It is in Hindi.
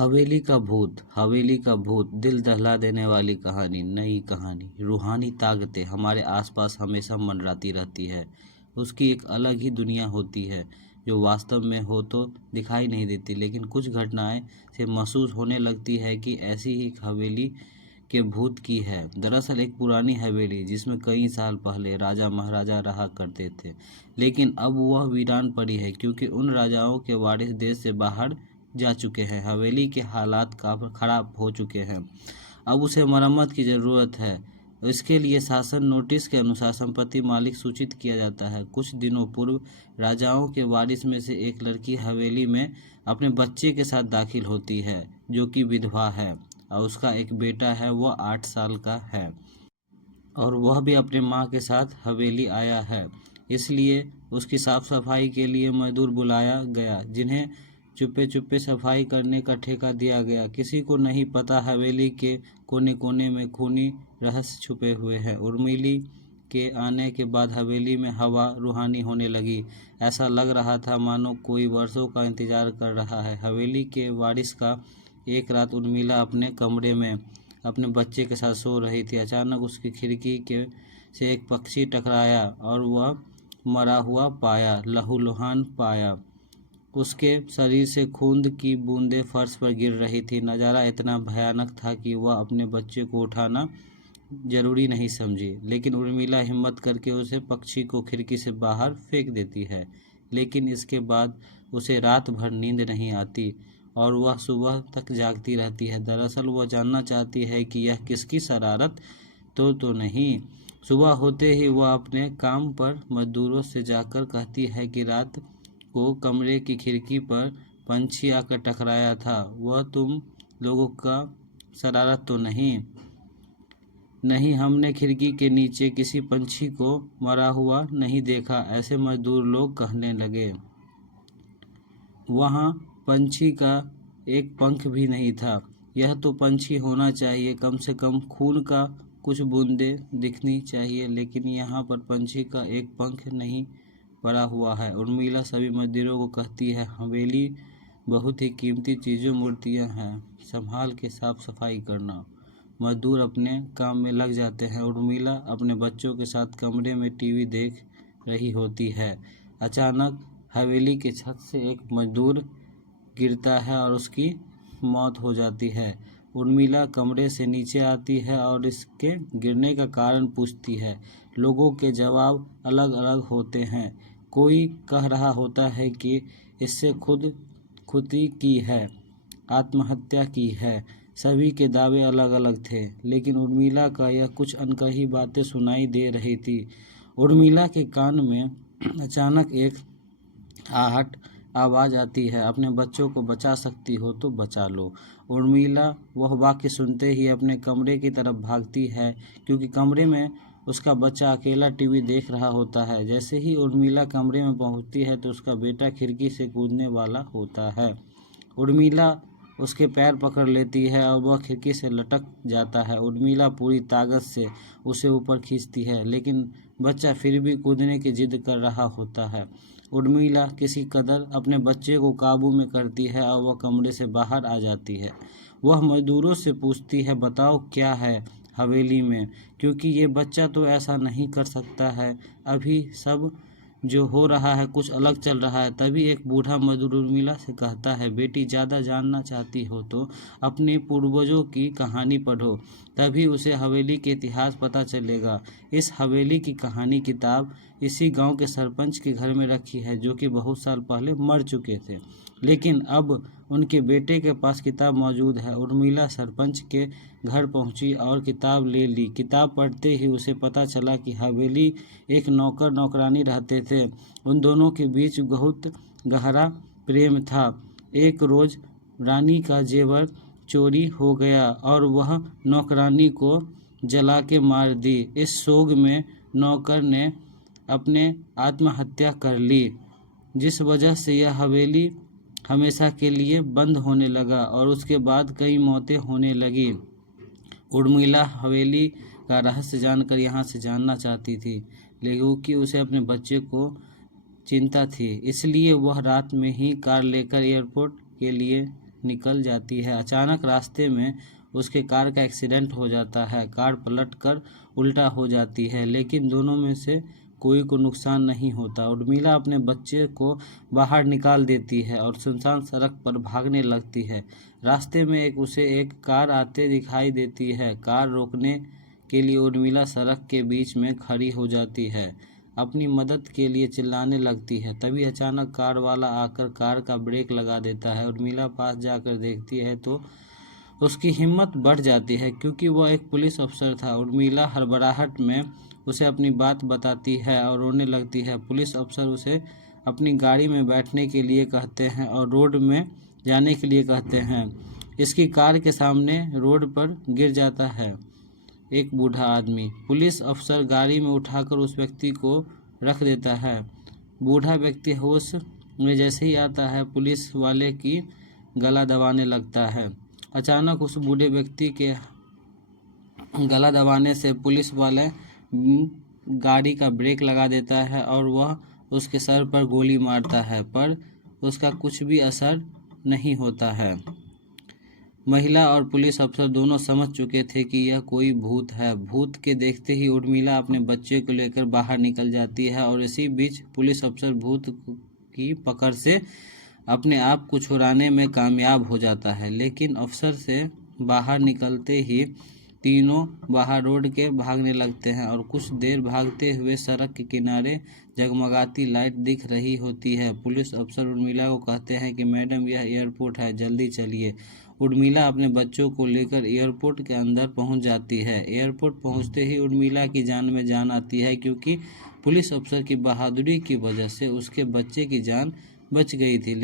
हवेली का भूत। हवेली का भूत, दिल दहला देने वाली कहानी। नई कहानी। रूहानी ताकतें हमारे आसपास हमेशा मंडराती रहती है। उसकी एक अलग ही दुनिया होती है जो वास्तव में हो तो दिखाई नहीं देती, लेकिन कुछ घटनाएं से महसूस होने लगती है कि ऐसी ही एक हवेली के भूत की है। दरअसल एक पुरानी हवेली जिसमें कई साल पहले राजा महाराजा रहा करते थे, लेकिन अब वह वीरान पड़ी है क्योंकि उन राजाओं के वारिस देश से बाहर जा चुके हैं। हवेली के हालात काफी खराब हो चुके हैं, अब उसे मरम्मत की ज़रूरत है। इसके लिए शासन नोटिस के अनुसार संपत्ति मालिक सूचित किया जाता है। कुछ दिनों पूर्व राजाओं के वारिस में से एक लड़की हवेली में अपने बच्चे के साथ दाखिल होती है, जो कि विधवा है, और उसका एक बेटा है, वह 8 साल का है और वह भी अपने माँ के साथ हवेली आया है। इसलिए उसकी साफ सफाई के लिए मजदूर बुलाया गया, जिन्हें चुप्पे चुप्पे सफाई करने का ठेका दिया गया। किसी को नहीं पता हवेली के कोने कोने में खूनी रहस्य छुपे हुए हैं। उर्मिली के आने के बाद हवेली में हवा रूहानी होने लगी। ऐसा लग रहा था मानो कोई वर्षों का इंतजार कर रहा है। हवेली के वारिस का एक रात उर्मिला अपने कमरे में अपने बच्चे के साथ सो रही थी। अचानक उसकी खिड़की के से एक पक्षी टकराया और वह मरा हुआ पाया, लहूलुहान पाया। उसके शरीर से खून की बूंदें फर्श पर गिर रही थी। नज़ारा इतना भयानक था कि वह अपने बच्चे को उठाना जरूरी नहीं समझी, लेकिन उर्मिला हिम्मत करके उसे पक्षी को खिड़की से बाहर फेंक देती है। लेकिन इसके बाद उसे रात भर नींद नहीं आती और वह सुबह तक जागती रहती है। दरअसल वह जानना चाहती है कि यह किसकी शरारत तो नहीं। सुबह होते ही वह अपने काम पर मजदूरों से जाकर कहती है कि रात को कमरे की खिड़की पर पंछी आकर टकराया था। वह तुम लोगों का शरारत तो नहीं? नहीं, हमने खिड़की के नीचे किसी पंछी को मरा हुआ नहीं देखा, ऐसे मजदूर लोग कहने लगे। वहाँ पंछी का एक पंख भी नहीं था। यह तो पंछी होना चाहिए, कम से कम खून का कुछ बूंदें दिखनी चाहिए, लेकिन यहाँ पर पंछी का एक पंख नहीं पड़ा हुआ है। उर्मिला सभी मजदूरों को कहती है, हवेली बहुत ही कीमती चीज़ों मूर्तियाँ हैं, संभाल के साफ सफाई करना। मजदूर अपने काम में लग जाते हैं। उर्मिला अपने बच्चों के साथ कमरे में टीवी देख रही होती है। अचानक हवेली के छत से एक मजदूर गिरता है और उसकी मौत हो जाती है। उर्मिला कमरे से नीचे आती है और इसके गिरने का कारण पूछती है। लोगों के जवाब अलग अलग होते हैं। कोई कह रहा होता है कि इससे खुदी की है, आत्महत्या की है। सभी के दावे अलग अलग थे, लेकिन उर्मिला का यह कुछ अनकही बातें सुनाई दे रही थी। उर्मिला के कान में अचानक एक आहट आवाज़ आती है, अपने बच्चों को बचा सकती हो तो बचा लो। उर्मिला वह वाक्य सुनते ही अपने कमरे की तरफ भागती है, क्योंकि कमरे में उसका बच्चा अकेला टीवी देख रहा होता है। जैसे ही उर्मिला कमरे में पहुंचती है तो उसका बेटा खिड़की से कूदने वाला होता है। उर्मिला उसके पैर पकड़ लेती है और वह खिड़की से लटक जाता है। उर्मिला पूरी ताकत से उसे ऊपर खींचती है, लेकिन बच्चा फिर भी कूदने की जिद कर रहा होता है। उर्मिला किसी कदर अपने बच्चे को काबू में करती है और वह कमरे से बाहर आ जाती है। वह मजदूरों से पूछती है, बताओ क्या है हवेली में, क्योंकि ये बच्चा तो ऐसा नहीं कर सकता है। अभी सब जो हो रहा है कुछ अलग चल रहा है। तभी एक बूढ़ा मजदूर उर्मिला से कहता है, बेटी ज़्यादा जानना चाहती हो तो अपने पूर्वजों की कहानी पढ़ो, तभी उसे हवेली के इतिहास पता चलेगा। इस हवेली की कहानी किताब इसी गांव के सरपंच के घर में रखी है, जो कि बहुत साल पहले मर चुके थे, लेकिन अब उनके बेटे के पास किताब मौजूद है। उर्मिला सरपंच के घर पहुंची और किताब ले ली। किताब पढ़ते ही उसे पता चला कि हवेली एक नौकर नौकरानी रहते थे। उन दोनों के बीच बहुत गहरा प्रेम था। एक रोज रानी का जेवर चोरी हो गया और वह नौकरानी को जला के मार दी। इस सोग में नौकर ने अपने आत्महत्या कर ली, जिस वजह से यह हवेली हमेशा के लिए बंद होने लगा और उसके बाद कई मौतें होने लगी। उर्मिला हवेली का रहस्य जानकर यहाँ से जानना चाहती थी, लेकिन उसे अपने बच्चे को चिंता थी, इसलिए वह रात में ही कार लेकर एयरपोर्ट के लिए निकल जाती है। अचानक रास्ते में उसके कार का एक्सीडेंट हो जाता है। कार पलटकर उल्टा हो जाती है, लेकिन दोनों में से कोई को नुकसान नहीं होता। उर्मिला अपने बच्चे को बाहर निकाल देती है और सुनसान सड़क पर भागने लगती है। रास्ते में उसे एक कार आते दिखाई देती है। कार रोकने के लिए उर्मिला सड़क के बीच में खड़ी हो जाती है, अपनी मदद के लिए चिल्लाने लगती है। तभी अचानक कार वाला आकर कार का ब्रेक लगा देता है। उर्मिला पास जाकर देखती है तो उसकी हिम्मत बढ़ जाती है, क्योंकि वह एक पुलिस अफसर था। उर्मिला हड़बड़ाहट में उसे अपनी बात बताती है और रोने लगती है। पुलिस अफसर उसे अपनी गाड़ी में बैठने के लिए कहते हैं और रोड में जाने के लिए कहते हैं। इसकी कार के सामने रोड पर गिर जाता है एक बूढ़ा आदमी। पुलिस अफसर गाड़ी में उठाकर उस व्यक्ति को रख देता है। बूढ़ा व्यक्ति होश में जैसे ही आता है, पुलिस वाले की गला दबाने लगता है। अचानक उस बूढ़े व्यक्ति के गला दबाने से पुलिस वाले गाड़ी का ब्रेक लगा देता है और वह उसके सर पर गोली मारता है, पर उसका कुछ भी असर नहीं होता है। महिला और पुलिस अफसर दोनों समझ चुके थे कि यह कोई भूत है। भूत के देखते ही उर्मिला अपने बच्चे को लेकर बाहर निकल जाती है और इसी बीच पुलिस अफसर भूत की पकड़ से अपने आप को छुड़ाने में कामयाब हो जाता है। लेकिन अफसर से बाहर निकलते ही तीनों बाहर रोड के भागने लगते हैं और कुछ देर भागते हुए सड़क के किनारे जगमगाती लाइट दिख रही होती है। पुलिस अफसर उर्मिला को कहते हैं कि मैडम, यह एयरपोर्ट है, जल्दी चलिए। उर्मिला अपने बच्चों को लेकर एयरपोर्ट के अंदर पहुंच जाती है। एयरपोर्ट पहुंचते ही उर्मिला की जान में जान आती है, क्योंकि पुलिस अफसर की बहादुरी की वजह से उसके बच्चे की जान बच गई थी।